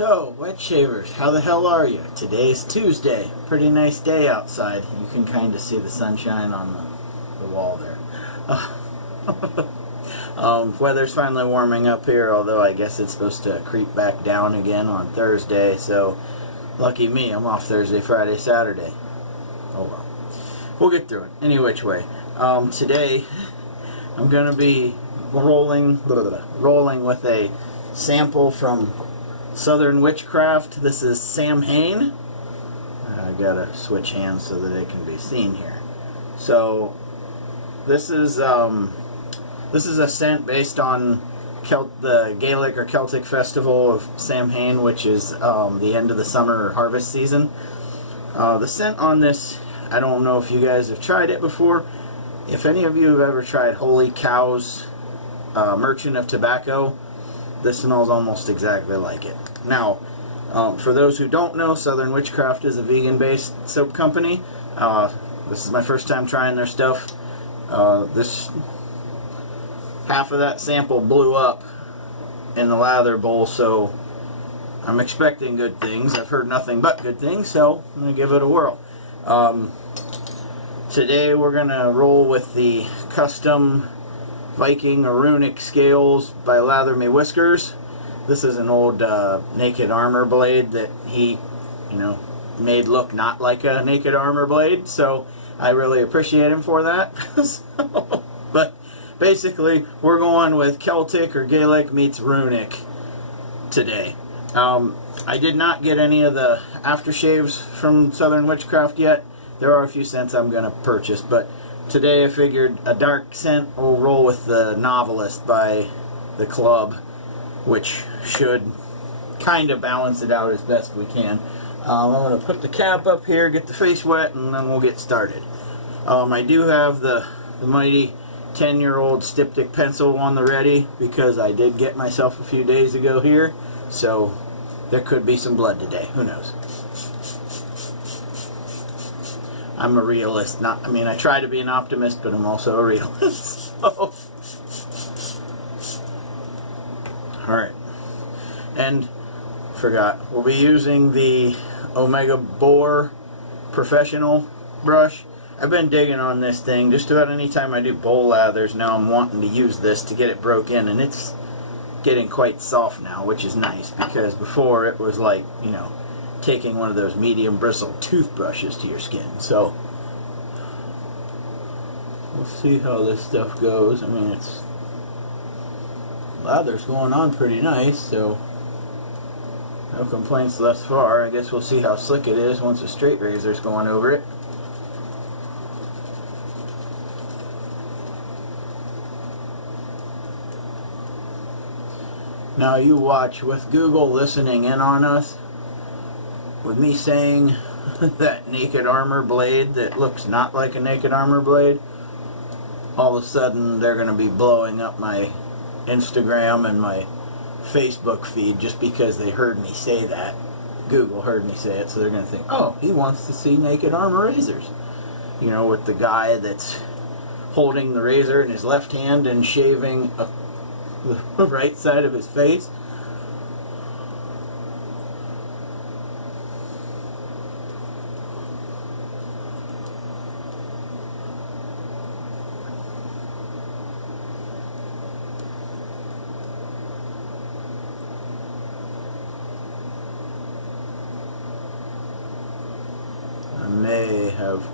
So, wet shavers, how the hell are you? Today's Tuesday. Pretty nice day outside. You can kind of see the sunshine on the wall there. Weather's finally warming up here, although I guess it's supposed to creep back down again on Thursday, so lucky me, I'm off Thursday, Friday, Saturday. Oh well. We'll get through it. Any which way. Today, I'm going to be rolling with a sample from Southern Witchcraft. This is Samhain. I gotta switch hands so that it can be seen here. So this is a scent based on the Gaelic or Celtic festival of Samhain, which is the end of the summer harvest season. The scent on this, I don't know if you guys have tried it before. If any of you have ever tried Holy Cow's Merchant of Tobacco, this smells almost exactly like it. Now, for those who don't know, Southern Witchcraft is a vegan-based soap company. This is my first time trying their stuff. This half of that sample blew up in the lather bowl, so I'm expecting good things. I've heard nothing but good things, so I'm going to give it a whirl. Today we're going to roll with the custom Viking or runic scales by Lather Me Whiskers. This is an old naked armor blade that he, made look not like a naked armor blade, so I really appreciate him for that. But basically, we're going with Celtic or Gaelic meets runic today. I did not get any of the aftershaves from Southern Witchcraft yet. There are a few scents I'm going to purchase, but today I figured a dark scent will roll with the Novelist by the club, which should kind of balance it out as best we can. I'm going to put the cap up here, get the face wet, and then we'll get started. I do have the mighty 10-year-old styptic pencil on the ready because I did get myself a few days ago here, so there could be some blood today. Who knows? I'm a realist. I try to be an optimist, but I'm also a realist. So. Alright. And, forgot, we'll be using the Omega Boar Professional brush. I've been digging on this thing. Just about any time I do bowl lathers now, I'm wanting to use this to get it broke in, and it's getting quite soft now, which is nice, because before it was like, taking one of those medium bristle toothbrushes to your skin. So we'll see how this stuff goes. It's lather's going on pretty nice, so no complaints thus far. I guess we'll see how slick it is once a straight razor's going over it. Now you watch with Google listening in on us. With me saying that naked armor blade that looks not like a naked armor blade, all of a sudden they're going to be blowing up my Instagram and my Facebook feed just because they heard me say that. Google heard me say it, so they're going to think, oh, he wants to see naked armor razors. With the guy that's holding the razor in his left hand and shaving the right side of his face. May have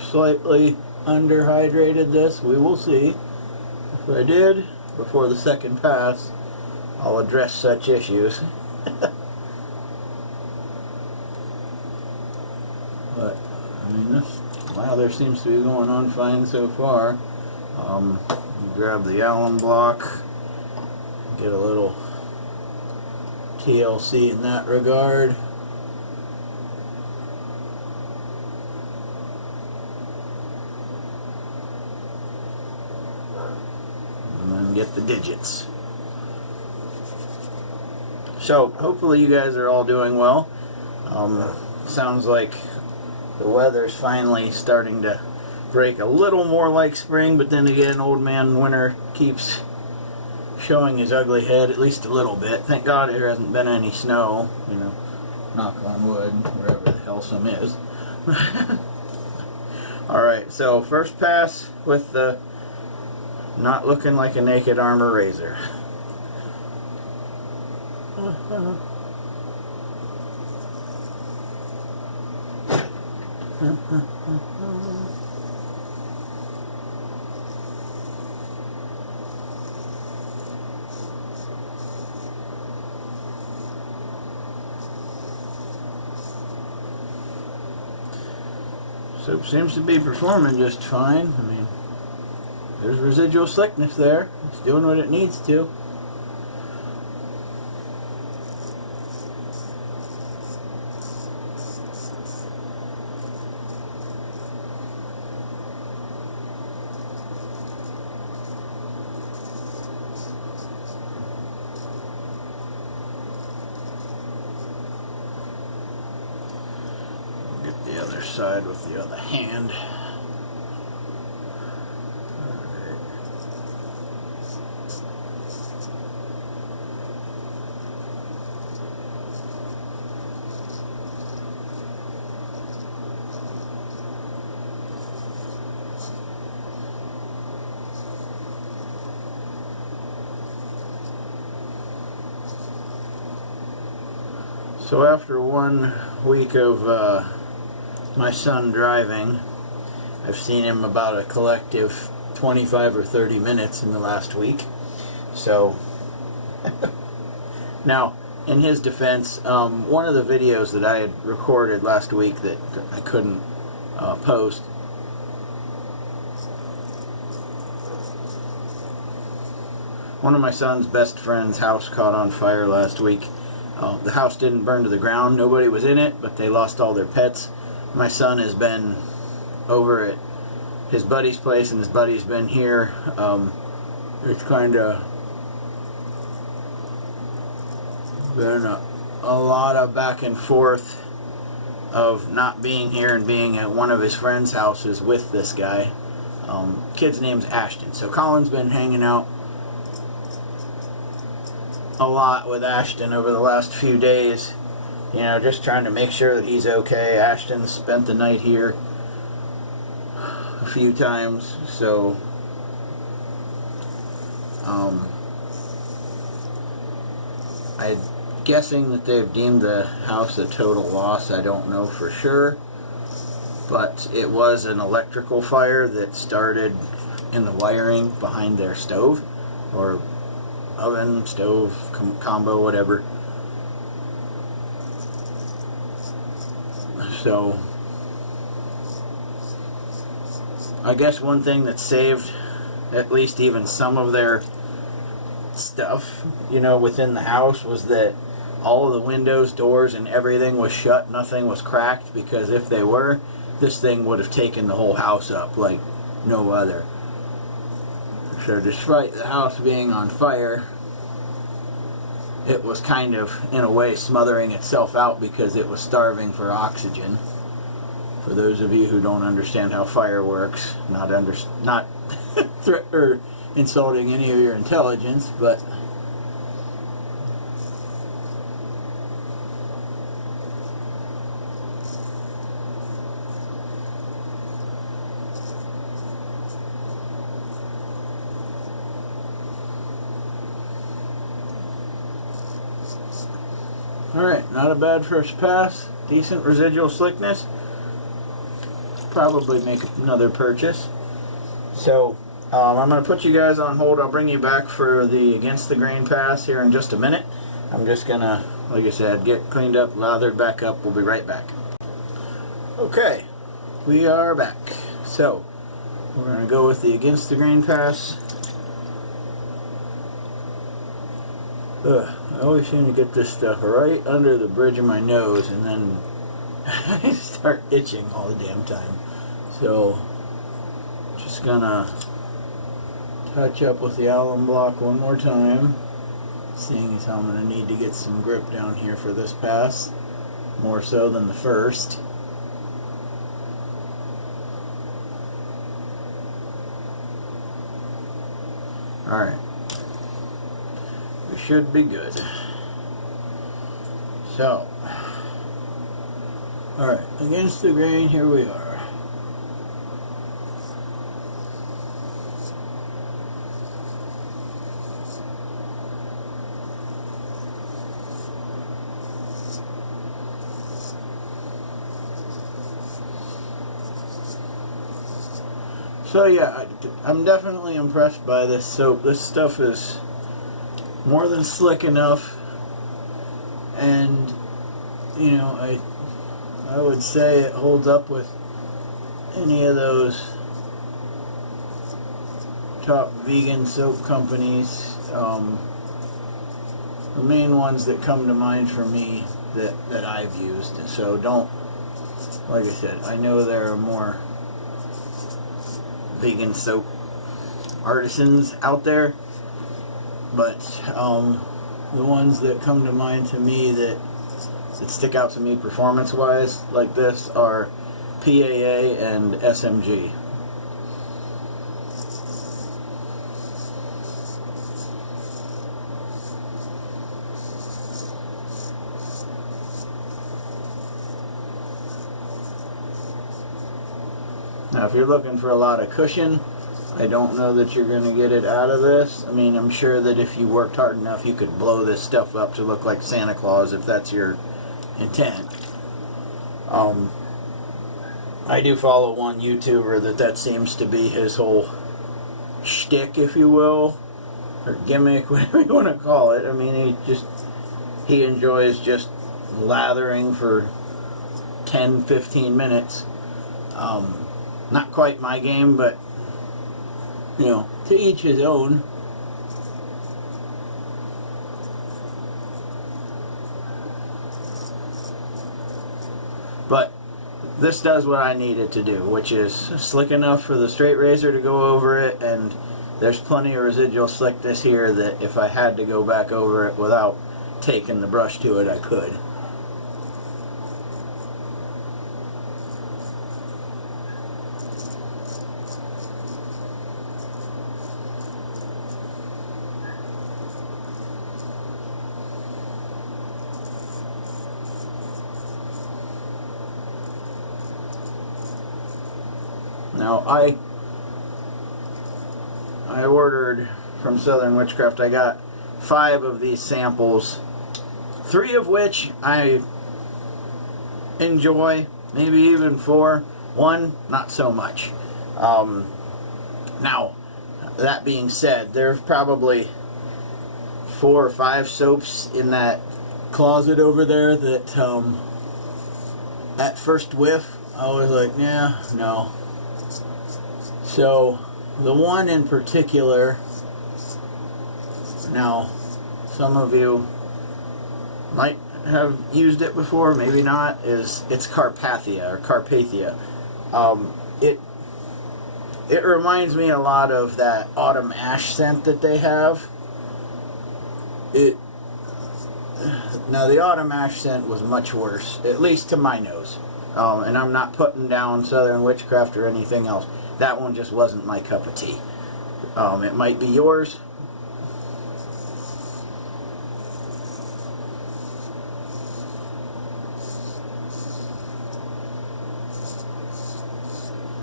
slightly underhydrated this. We will see. If I did, before the second pass, I'll address such issues. But, this lather seems to be going on fine so far. Grab the alum block, get a little TLC in that regard. Get the digits. So hopefully you guys are all doing well. Sounds like the weather's finally starting to break a little more like spring, but then again, old man winter keeps showing his ugly head at least a little bit. Thank God there hasn't been any snow, you know, knock on wood, wherever the hell some is. Alright, so first pass with the not looking like a naked armor razor. Soap seems to be performing just fine. I mean, there's residual slickness there. It's doing what it needs to. Get the other side with the other hand. So after 1 week of my son driving, I've seen him about a collective 25 or 30 minutes in the last week. So now, in his defense, one of the videos that I had recorded last week that I couldn't post, one of my son's best friend's house caught on fire last week. The house didn't burn to the ground, nobody was in it, but they lost all their pets. My son has been over at his buddy's place, and his buddy's been here. It's kind of been a lot of back and forth of not being here and being at one of his friend's houses with this guy. Kid's name's Ashton. So Colin's been hanging out a lot with Ashton over the last few days, you know, just trying to make sure that he's okay. Ashton spent the night here a few times, so I'm guessing that they've deemed the house a total loss. I don't know for sure, but it was an electrical fire that started in the wiring behind their stove, or oven, stove, combo, whatever. So I guess one thing that saved at least even some of their stuff, you know, within the house was that all of the windows, doors, and everything was shut. Nothing was cracked, because if they were, this thing would have taken the whole house up like no other. So despite the house being on fire, it was kind of, in a way, smothering itself out because it was starving for oxygen. For those of you who don't understand how fire works, not or insulting any of your intelligence, but alright, not a bad first pass. Decent residual slickness. Probably make another purchase. So, I'm going to put you guys on hold. I'll bring you back for the Against the Grain pass here in just a minute. I'm just going to, like I said, get cleaned up, lathered back up. We'll be right back. Okay, we are back. So, we're going to go with the Against the Grain pass. I always seem to get this stuff right under the bridge of my nose, and then I start itching all the damn time. So, just gonna touch up with the alum block one more time, seeing as how I'm gonna need to get some grip down here for this pass, more so than the first. Alright. we should be good. So, alright, against the grain, here we are. So yeah, I'm definitely impressed by this soap. This stuff is more than slick enough, and you know, I would say it holds up with any of those top vegan soap companies. The main ones that come to mind for me that I've used. So don't, like I said, I know there are more vegan soap artisans out there, but the ones that come to mind to me that stick out to me performance wise like this are PAA and SMG. Now, if you're looking for a lot of cushion, I don't know that you're going to get it out of this. I mean, I'm sure that if you worked hard enough, you could blow this stuff up to look like Santa Claus if that's your intent. I do follow one YouTuber that seems to be his whole shtick, if you will, or gimmick, whatever you want to call it. I mean, he enjoys just lathering for 10-15 minutes. Not quite my game, but you know, to each his own. But this does what I need it to do, which is slick enough for the straight razor to go over it, and there's plenty of residual slickness here that if I had to go back over it without taking the brush to it, I could. Now, I ordered from Southern Witchcraft. I got 5 of these samples, 3 of which I enjoy, maybe even 4. 1, not so much. Now, that being said, there's probably 4 or 5 soaps in that closet over there that at first whiff I was like, yeah, no. So the one in particular, now some of you might have used it before, maybe not, it's Carpathia or Carpathia. It reminds me a lot of that autumn ash scent that they have. Now the autumn ash scent was much worse, at least to my nose. And I'm not putting down Southern Witchcraft or anything else. That one just wasn't my cup of tea. It might be yours.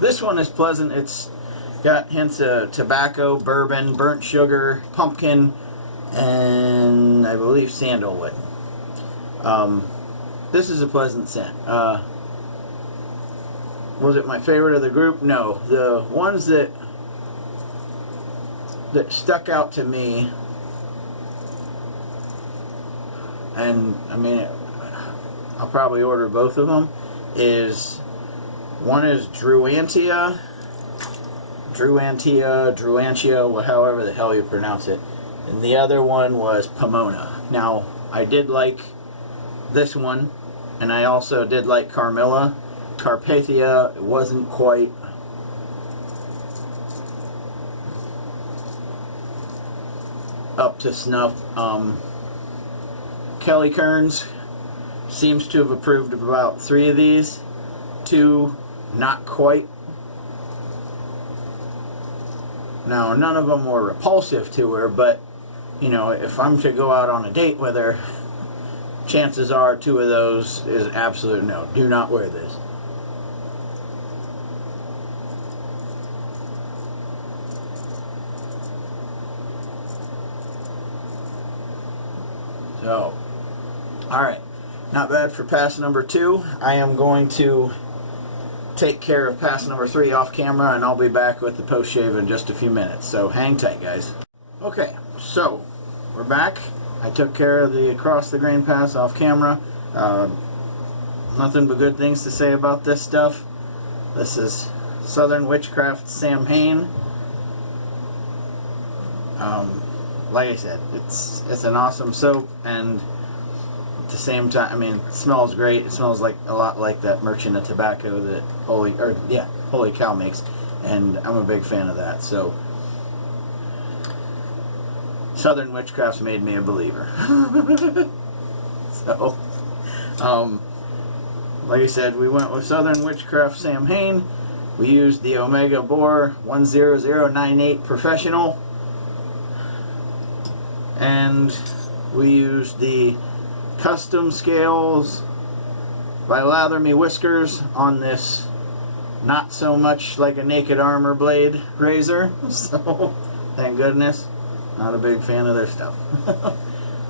This one is pleasant. It's got hints of tobacco, bourbon, burnt sugar, pumpkin, and I believe sandalwood. This is a pleasant scent. Was it my favorite of the group? No. The ones that stuck out to me, and I mean, I'll probably order both of them, one is Druantia, however the hell you pronounce it, and the other one was Pomona. Now, I did like this one, and I also did like Carmilla. Carpathia, it wasn't quite up to snuff. Kelly Kearns seems to have approved of about 3 of these. 2, not quite. Now, none of them were repulsive to her, but you know, if I'm to go out on a date with her, chances are 2 of those is absolute no. Do not wear this. So, alright. Not bad for pass number 2. I am going to take care of pass number 3 off camera, and I'll be back with the post shave in just a few minutes. So hang tight, guys. Okay, so we're back. I took care of the across the grain pass off camera. Nothing but good things to say about this stuff. This is Southern Witchcrafts Samhain. Like I said, it's an awesome soap, and at the same time, I mean, it smells great. It smells like a lot like that Merchant of Tobacco that Holy Cow makes, and I'm a big fan of that. So Southern Witchcrafts made me a believer. So, like I said, we went with Southern Witchcrafts Samhain. We used the Omega Boar 10098 Professional, and we used the custom scales by Lather Me Whiskers on this not so much like a Naked Armor blade razor. So thank goodness. Not a big fan of their stuff.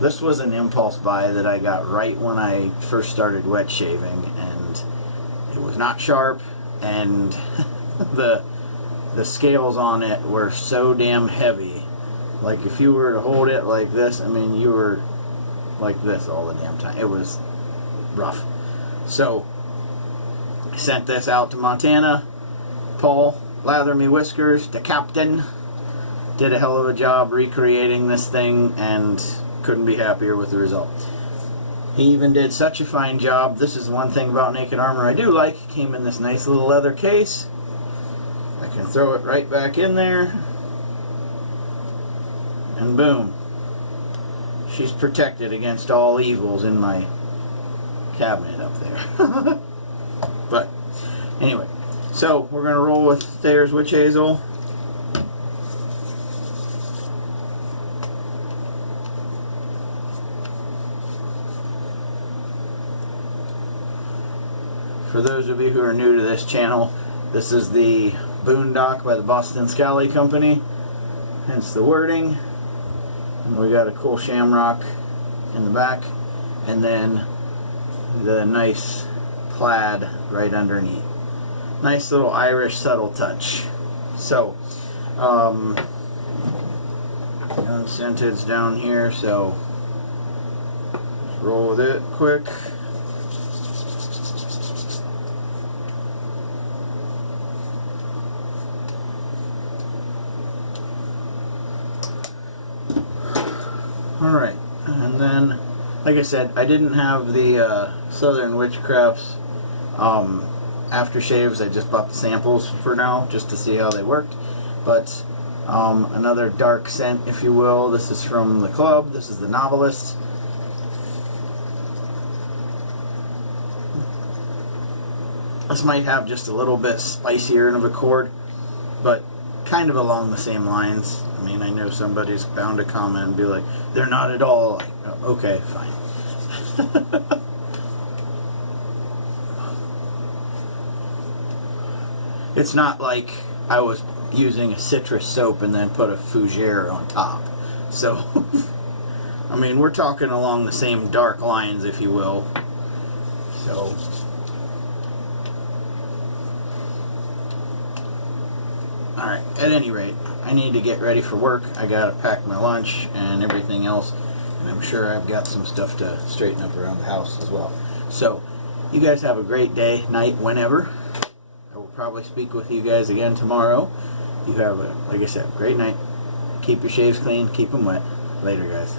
This was an impulse buy that I got right when I first started wet shaving, and it was not sharp, and the scales on it were so damn heavy. Like if you were to hold it like this, I mean, you were like this all the damn time. It was rough. So I sent this out to Montana. Paul, Lather Me Whiskers, the captain, did a hell of a job recreating this thing, and couldn't be happier with the result. He even did such a fine job. This is one thing about Naked Armor I do like. It came in this nice little leather case. I can throw it right back in there, and boom, she's protected against all evils in my cabinet up there. But anyway, so we're gonna roll with Thayer's Witch Hazel. For those of you who are new to this channel, this is the Boondock by the Boston Scally Company, hence the wording. And we got a cool shamrock in the back, and then the nice plaid right underneath. Nice little Irish subtle touch. So, unscented's down here, so let's roll with it quick. Alright, and then, like I said, I didn't have the Southern Witchcrafts aftershaves. I just bought the samples for now, just to see how they worked. But another dark scent, if you will. This is from the club. This is the Novelist. This might have just a little bit spicier of a chord, but kind of along the same lines. I mean, I know somebody's bound to comment and be like, they're not at all like, okay, fine. It's not like I was using a citrus soap and then put a fougere on top. So, I mean, we're talking along the same dark lines, if you will. So, alright, at any rate, I need to get ready for work. I gotta pack my lunch and everything else, and I'm sure I've got some stuff to straighten up around the house as well. So, you guys have a great day, night, whenever. I will probably speak with you guys again tomorrow. You have a, like I said, great night. Keep your shaves clean, keep them wet. Later, guys.